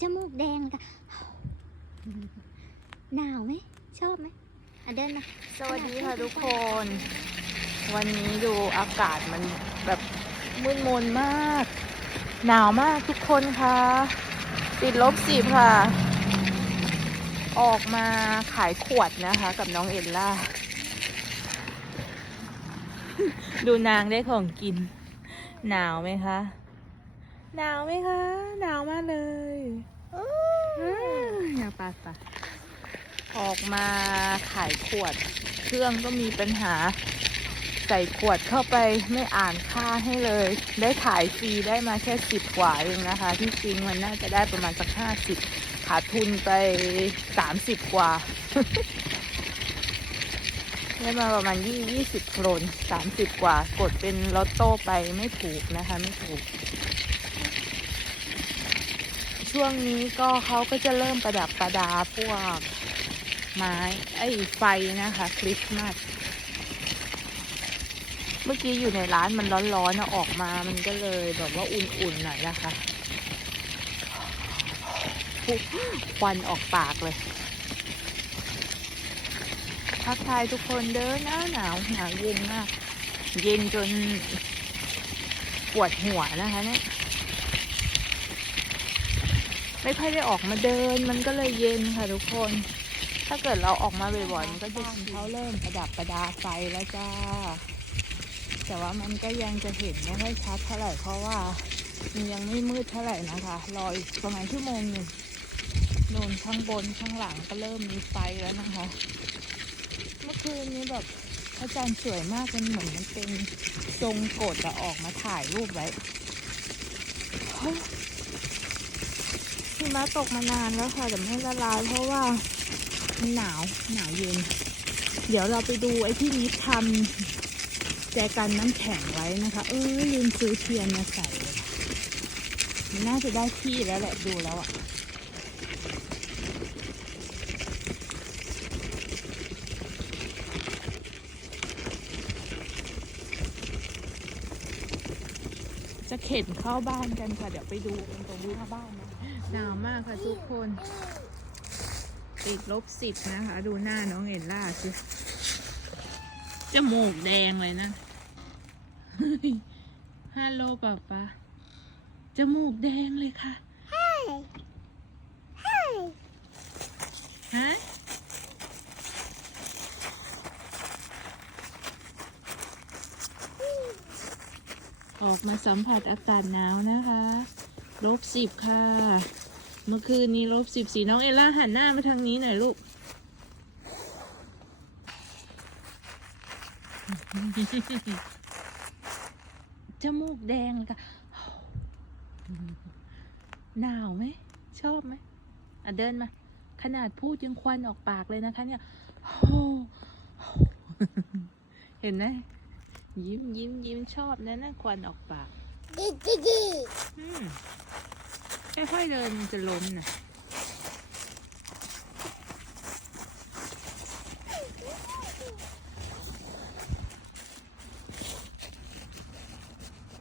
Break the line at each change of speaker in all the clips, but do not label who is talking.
จมูกแดงเลยค่ะหนาวไหม ชอบไหมอะเดินมา
สวัสดีค่ะทุกคน วันนี้ดูอากาศมันแบบมืดมนมาก หนาวมากทุกคนคะติดลบสิบค่ะ ออกมาขายขวดนะคะ กับน้องเอลล่า ดูนางได้ของกิน หนาวไหมคะ หนาวไหมคะ หนาวมากเลยอย่าปาปะออกมาขายขวด เครื่องก็มีปัญหา ใส่ขวดเข้าไปไม่อ่านค่าให้เลย ได้ขายฟรีได้มาแค่สิบกว่าเองนะคะ ที่จริงมันน่าจะได้ประมาณสักห้าสิบขาดทุนไปสามสิบกว่าได้มาประมาณยี่ยี่สิบโครนสามสิบกว่ากดเป็นลอตโต้ไปไม่ถูกนะคะ ไม่ถูก ช่วงนี้ก็เขาก็จะเริ่มประดับประดาพวกไม้ไอ้ไฟนะคะคริสต์มาสเมื่อกี้อยู่ในร้านมันร้อนๆนะออกมามันก็เลยแบบว่าอุ่นๆหน่อยนะคะควันออกปากเลย ทักทายทุกคนเด้อหนาวหนาวหนาวเย็นมาก เย็นจนปวดหัวนะคะเนี่ย ไม่ค่อยได้ออกมาเดิน มันก็เลยเย็นค่ะทุกคน ถ้าเกิดเราออกมาบ่อยๆมันก็จะเขาเริ่มประดับประดาไฟแล้วจ้า แต่ว่ามันก็ยังจะเห็นไม่ค่อยชัดเท่าไหร่เพราะว่ามันยังไม่มืดเท่าไหร่นะคะรออีกประมาณชั่วโมงหนึ่งโนนข้างบนข้างหลังก็เริ่มมีไฟแล้วนะคะ เมื่อคืนนี้แบบพระจันทร์สวยมากมันเหมือนมันเป็นทรงกดอะออกมาถ่ายรูปไว้ หิมะตกมานานแล้วค่ะแต่ไม่ละลายเพราะว่ามันหนาวหนาวเย็น เดี๋ยวเราไปดูไอ้ที่นิดทำแจกันน้ำแข็งไว้นะคะ เออลืมซื้อเทียนมาใส่มันน่าจะได้ที่แล้วแหละดูแล้วอะ่ะ เข็นเข้าบ้านกันค่ะเดี๋ยวไปดูกันตรงหน้าบ้านนะหนาวมากค่ะทุกคน ติดลบสิบนะคะ ดูหน้าน้องเอ็นล่าสิจมูกแดงเลยนะฮัลโหลป๊าป๊าจมูกแดงเลยค่ะ ฮะ ออกมาสัมผัสอากาศหนาวนะคะลบสิบค่ะ เมื่อคืนนี้ลบสิบสี่น้องเอล่าหันหน้ามาทางนี้หน่อยลูก จมูกแดงเลยค่ะ หนาวไหม ชอบไหมอะเดินมา ขนาดพูดยังควันออกปากเลยนะคะเนี่ย เห็นไหม ยิ้มยิ้มยิ้มชอบนะนะควันออกปากอืมค่อยๆเดินจะล้มนะ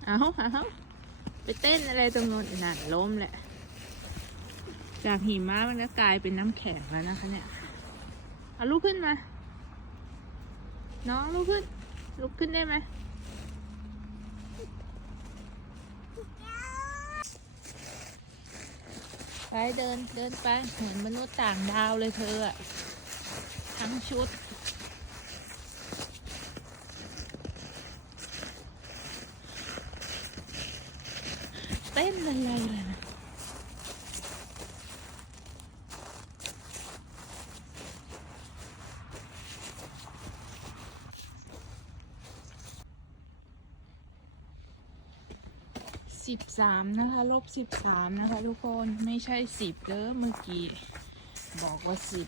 เอาเอาไปเต้นอะไรตรงโน้นนั่นล้มแหละ จากหิมะมันก็กลายเป็นน้ำแข็งแล้วนะคะเนี่ยเอาลุกขึ้นมา น้องลุกขึ้น ลุกขึ้นได้ไหมไปเดินเดินไป เหมือนมนุษย์ต่างดาวเลยเธออะทั้งชุด เต้นอะไรเลยนะ สิบสามนะคะลบสิบสามนะคะ ทุกคนไม่ใช่สิบเด้อเมื่อกี้ บอกว่าสิบ